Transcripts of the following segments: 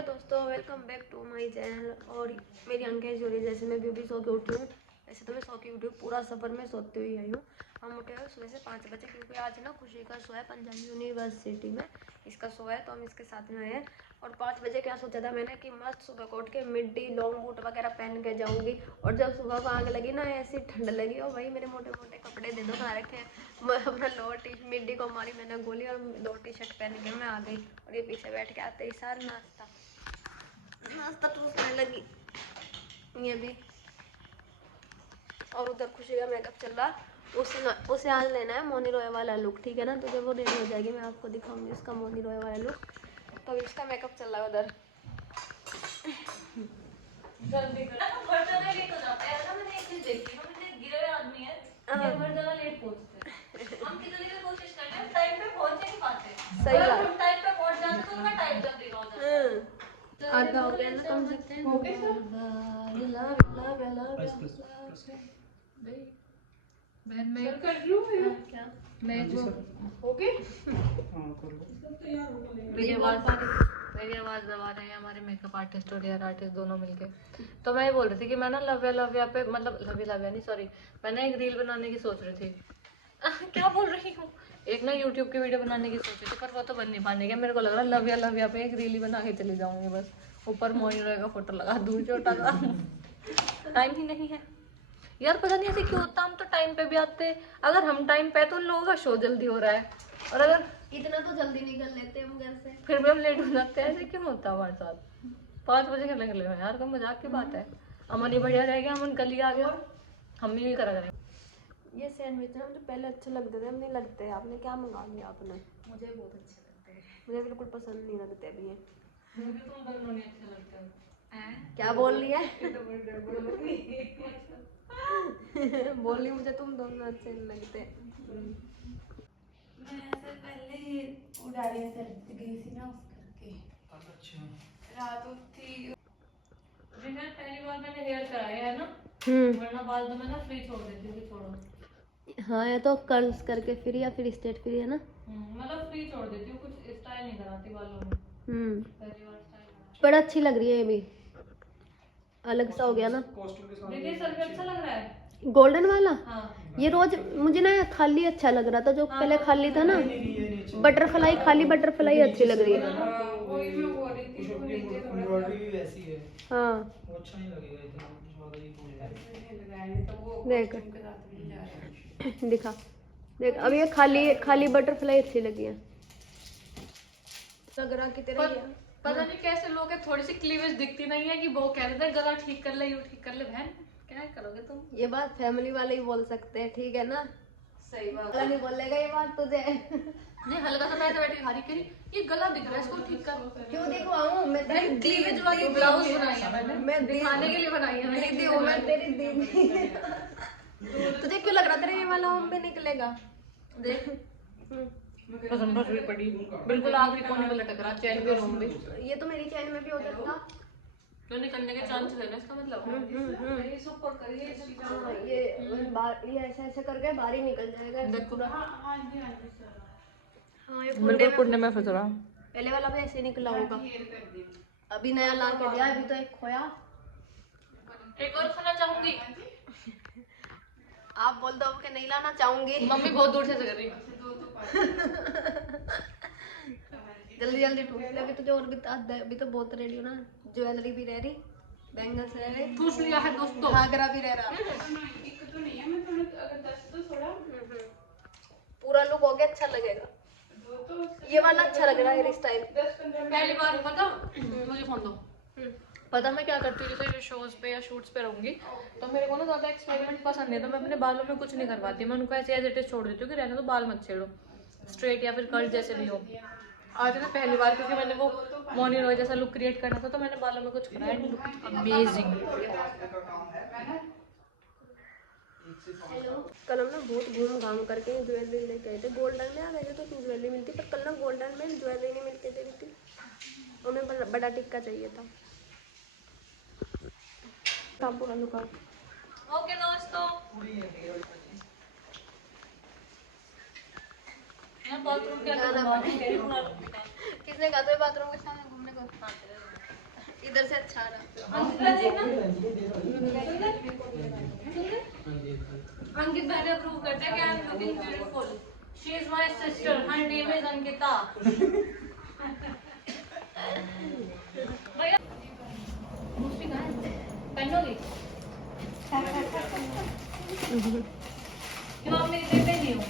Hello दोस्तों, welcome back to my channel. और मेरी आंखें जो रही जैसे मैं भी सो के उठी हूँ, वैसे तो मैं सो के उठी हूँ। पूरा सफ़र में सोते हुए आई हूँ। हम उठे हैं सुबह से 5 बजे, क्योंकि आज ना खुशी का शो है पंजाब यूनिवर्सिटी में, इसका शो है तो हम इसके साथ में आए हैं। और 5 बजे क्या सोचा था मैंने कि मस्त सुबह को उठ के मिड्डी लॉन्ग बूट वगैरह पहन के जाऊँगी। और जब सुबह को आग लगी ना, ऐसी ठंड लगी और भाई मेरे मोटे मोटे कपड़े दे दो खा रखे हैं। मैं अपना लोअर टी मिड्डी को मारी मैंने गोली और 2 टी-शर्ट पहन के मैं आ गई। और ये पीछे बैठ के आते ही सार नाश्ता टूसने लगी ये भी। और उधर खुशी का मेकअप चल रहा, उसे आज लेना है मोनी रॉय वाला लुक, ठीक है ना। तो जब वो रेडी हो जाएगी मैं आपको दिखाऊंगी उसका मोनी रॉय वाला लुक। तो इसका मेकअप चल रहा है उधर। जल्दी कर हर जगह लेट हो जाता है ना। मैंने एक चीज देखी, हम इतने गिरे हुए आदमी हैं कि हर जगह लेट पहुंचते हैं। हम कितनी भी कोशिश कर ले टाइम पे पहुंच ही नहीं पाते। सही अगर बात। हम टाइम पे पहुंच जाते तो उनका टाइम जल्दी हो जाता। आधा हो गया ना, कम सकते हैं। हो गया बहन मैं कर रही हूं क्या मैं जो ओके मेरी आवाज दबा रहे हैं हमारे मेकअप आर्टिस्ट और हेयर आर्टिस्ट दोनों मिलके। तो मैं ये बोल रही थी कि मैं ना लव्या पे मतलब लव्या नहीं सॉरी, मैंने एक रील बनाने की सोच रही थी। क्या बोल रही हूँ, एक ना यूट्यूब की वीडियो बनाने की सोच रही थी, पर वो तो बन नहीं पाने का। मेरे को लग रहा है लव्या पे एक रील ही बना के चली जाऊंगी बस। ऊपर मोनी रॉय का फोटो लगा दूँ छोटा सा। टाइम ही नहीं है यार, पता नहीं ऐसे क्यों होता। हम तो टाइम पे भी आते, अगर हम टाइम पे तो उन लोगों का शो जल्दी हो रहा है, और अगर इतना तो जल्दी निकल लेते हम घर से, फिर भी हम लेट हो जाते हैं। ऐसे क्यों होता है हमारे साथ। 5 बजे के निकले हुए यार, कोई मजाक की बात है। अमन ही बढ़िया रह गया, अमन कल ही आ गया, हम भी करा करें। ये सैंडविच ना मुझे पहले अच्छे लगते थे, अब नहीं लगते। आपने क्या मंगा लिया आपने? मुझे बहुत अच्छे लगते हैं। मुझे बिल्कुल पसंद नहीं लगते अभी ये। मुझे तुम दोनों नहीं अच्छे लगते हैं। क्या बोल रही है? बोल रही मुझे तुम दोनों अच्छे नहीं लगते। मैं ऐसे पहले उड़ाने करती गई थी ना उस करके। अच्छा रात उठी पहली बार मैंने हेयर कराया है ना, वरना बाल तो मैं ना फ्री छोड़ देती थी छोड़ो। हाँ, या तो कर्ल्स करके फिर या फिर स्ट्रेट फिर, है ना। मतलब फ्री छोड़ देती हूँ, कुछ स्टाइल नहीं कराती बालों में। पहली बार स्टाइल बड़ा अच्छी लग रही है ये भी, अलग सा हो गया ना। देखिए सर पे अच्छा लग रहा है गोल्डन वाला। हाँ। ये रोज मुझे ना खाली अच्छा लग रहा था, जो पहले खाली था ना बटरफ्लाई, खाली बटरफ्लाई अच्छी लग रही है। वही मैं बोल रही थी वो नीचे थोड़ा वैसी है। हाँ वो अच्छा नहीं लगेगा इतना ज्यादा ही देख दिखा देख, अब ये खाली खाली बटरफ्लाई अच्छी लगी है। लग रहा की तेरा पता नहीं कैसे लोग हैं, थोड़ी सी क्लीवेज दिखती नहीं है कि वो कह रहे थे गला ठीक कर ले, यू ठीक कर ले। बहन क्या करोगे तुम? ये बात फैमिली वाले ही बोल सकते हैं, ठीक है ना। सही बात नहीं बोलेगा ये बात तुझे। नहीं हल्का सा मैं बैठी हारी करी, ये गला दिख रहा है इसको ठीक कर। क्यों दिखवाऊं मैं? तेरी क्लीवेज वाली ब्लाउज बनाई है मैंने, मैं दिखाने के लिए बनाई है मैंने। दीदी हूँ मैं, तेरी दीदी। तुझे क्यों लग रहा तेरा ये वाला होम पे निकलेगा? देख पसंद बस भी पड़ी बिल्कुल आखिरी कोने पे लटक रहा, चैन के रोम भी। ये तो मेरी चैन में भी हो सकता। तो निकलने के चांसेस है ना इसका मतलब। ये सब पर करिए हाँ, ये ऐसे ऐसे करके बाहर ही निकल जाएगा। देखो हाँ, ये बिल्कुल पुण्य में फंस रहा। पहले वाला भी ऐसे निकला होगा, अभी नया ला के दिया, अभी तो एक खोया। एक और खाना चाहूंगी। आप बोल दो कि नहीं लाना चाहूंगी। मम्मी बहुत दूर से कर रही है। जल्दी जल्दी ठूस ले, अभी तुझे और भी अभी तो बहुत रेडी हो ना। ज्वेलरी भी रह रही, बैंगल्स रह रहे, ठूस लिया है दोस्तों, घाघरा भी रह रहा। एक तो नहीं है, मैं थोड़ा अगर 10 तो थोड़ा पूरा लुक हो गया, अच्छा लगेगा। ये वाला अच्छा लग रहा है हेयर स्टाइल। 10-15 पहली बार पता मुझे फोन दो। पता मैं क्या करती हूँ, जैसे शोज पे या शूट्स पे रहूंगी तो मेरे को ना ज़्यादा एक्सपेरिमेंट पसंद नहीं है, तो मैं अपने बालों में कुछ नहीं करवाती। मैं उनको ऐसे एज इट इज छोड़ देती हूँ कि रहने तो बाल मत छेड़ो, स्ट्रेट या फिर कर्ल जैसे भी हो। आज ना पहली बार, क्योंकि मैंने वो मोनी रॉय जैसा लुक क्रिएट करना था, तो मैंने बालों में कुछ कराया। Look amazing. कल हम ना बहुत घूम घाम करके ज्वेलरी लेके आए थे। गोल्डन में आ गए थे तो ज्वेलरी मिलती, पर कल ना गोल्डन में ज्वेलरी नहीं मिलती थी, हमें बड़ा टिक्का चाहिए था। पूरा दुकान। ओके दोस्तों, बाथरूम के अंदर किसने कहा था बाथरूम के सामने घूमने को? इधर से अच्छा आ रहा। अंकित मैंने अप्रूव करता है कि I am looking beautiful. She is my sister, her name is Ankita. भैया दूसरी कहाँ है? पहनोगी? क्यों आप मेरी पे नहीं हो?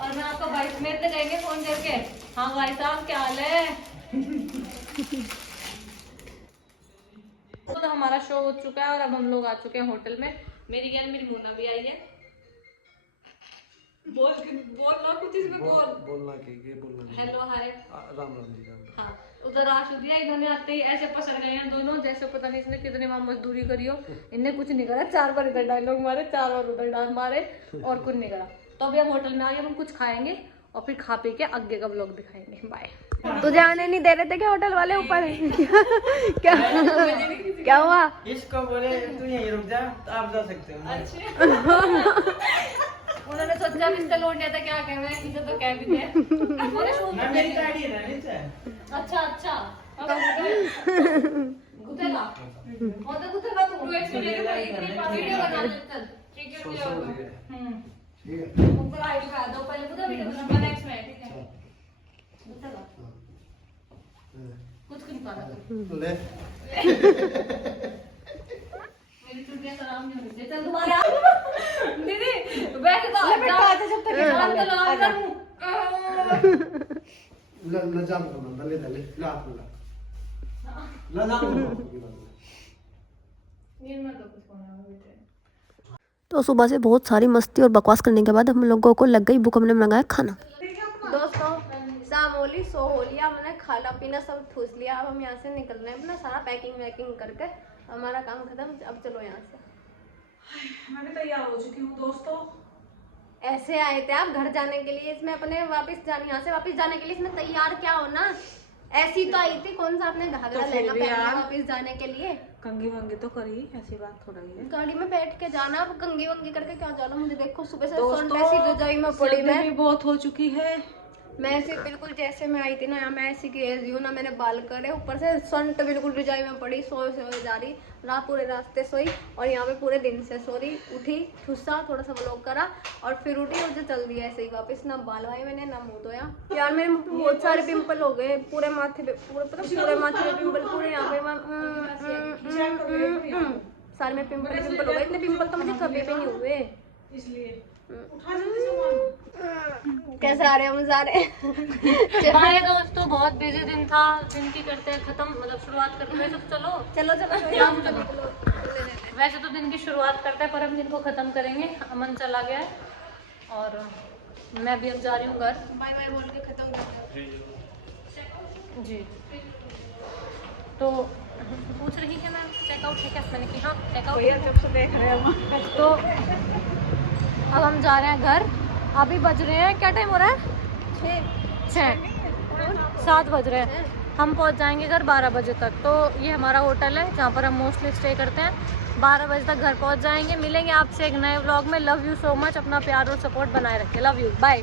और मैं आपका भाई मेरे से कहेंगे फोन करके, हाँ भाई साहब क्या हाल है? तो हमारा शो हो चुका है और अब हम लोग आ चुके हैं होटल में। मेरी गैर मेरी मोना भी आई है। बोलना कुछ इसमें बोलना के ये बोलना हेलो हाय। राम राम जी राम। हाँ उधर आ चुकी है, इन्होंने आते ही ऐसे पसर गए हैं दोनों जैसे पता नहीं इसने कितने वहां मजदूरी करी हो। इनने कुछ नहीं करा, 4 बार इधर डायलॉग मारे, 4 बार उधर डाल मारे और कुछ नहीं करा। तो अभी हम होटल में आ गए, हम कुछ खाएंगे और फिर खा पी के आगे का व्लॉग दिखाएंगे। बाय। तुझे आने नहीं दे रहे थे क्या होटल वाले ऊपर? क्या क्या हुआ? इसको बोले तू यहीं रुक जा, तो आप जा सकते हो। उन्होंने सोचा भी इससे लौट गया था, क्या कहना है इसे तो कह भी दिया। मेरी गाड़ी है ना नीचे। अच्छा अच्छा गुतेला गुतेला तू वेट से लेके वीडियो बना ले चल। ठीक है ऊपर आईडी पे आ दो पहले पूरा वीडियो बना नेक्स्ट में। ठीक है गुतेला कुछ नहीं पा रहा ले मेरी चुटिया सलाम नहीं होती। चल दोबारा दीदी बैठ तो जब तक काम तो लगा कर हूं न जाम करना दले दले ला आपला न जाम ये मत तो कुछ होना बेटे। तो सुबह से बहुत सारी मस्ती और बकवास करने के बाद हम लोगों को लग गई भूख। हमने मंगाया खाना। दोस्तों शाम होली सो हो लिया, हमने खाना पीना सब ठूस लिया। अब हम यहाँ से निकल रहे हैं अपना सारा पैकिंग वैकिंग करके। हमारा काम खत्म, अब चलो यहाँ से। मैं भी तैयार हो चुकी हूँ दोस्तों। ऐसे आए थे आप घर जाने के लिए, इसमें अपने वापस जाने, यहाँ से वापस जाने के लिए इसमें तैयार क्या होना। ऐसी तो आई थी, कौन सा आपने घाघरा तो लहंगा पहना वापस जाने के लिए? कंगी वंगी तो करी, ऐसी बात थोड़ा ही है। गाड़ी में बैठ के जाना, अब कंगी वंगी करके क्या जाना। मुझे देखो सुबह से ऐसी रजाई में पड़ी मैं। बहुत हो चुकी है। मैं ऐसे बिल्कुल जैसे मैं आई थी ना, मैं ऐसी की ऐसी हूँ ना। मैंने बाल करे, ऊपर से संट बिल्कुल रजाई में पड़ी, सोए जा रही रात, पूरे रास्ते सोई और यहाँ पे पूरे दिन से सो रही। उठी, ठुस्सा, थोड़ा सा व्लॉग करा और फिर उठी और जो चल दिया ऐसे ही वापस। ना बाल भाई मैंने, ना मुँह धोया। यार मेरे मुँह पे बहुत सारे पिंपल हो गए, पूरे माथे पे, पूरे माथे पे पिंपल, पूरे यहाँ पे सारे में पिंपल हो गए। इतने पिंपल तो मुझे कभी भी नहीं हुए। इसलिए कैसे आ रहे हैं हम सारे? बाय दोस्तों, बहुत बिजी दिन था। दिन की करते हैं खत्म, मतलब शुरुआत करते हैं। सब चलो चलो वैसे तो दिन की शुरुआत करते हैं पर हम दिन को खत्म करेंगे। अमन चला गया है और मैं भी अब जा रही हूँ घर। बाय बाय बोल के खत्म कर जी। तो पूछ रही है मैम चेकआउट है क्या? मैंने कहा हाँ चेकआउट। जब से देख रहे हैं हम। तो अब हम जा रहे हैं घर। अभी बज रहे हैं, क्या टाइम हो रहा है? 7 बज रहे हैं। हम पहुंच जाएंगे घर 12 बजे तक। तो ये हमारा होटल है जहाँ पर हम मोस्टली स्टे करते हैं। 12 बजे तक घर पहुंच जाएंगे। मिलेंगे आपसे एक नए व्लॉग में। Love you so much. अपना प्यार और सपोर्ट बनाए रखें। Love you, bye.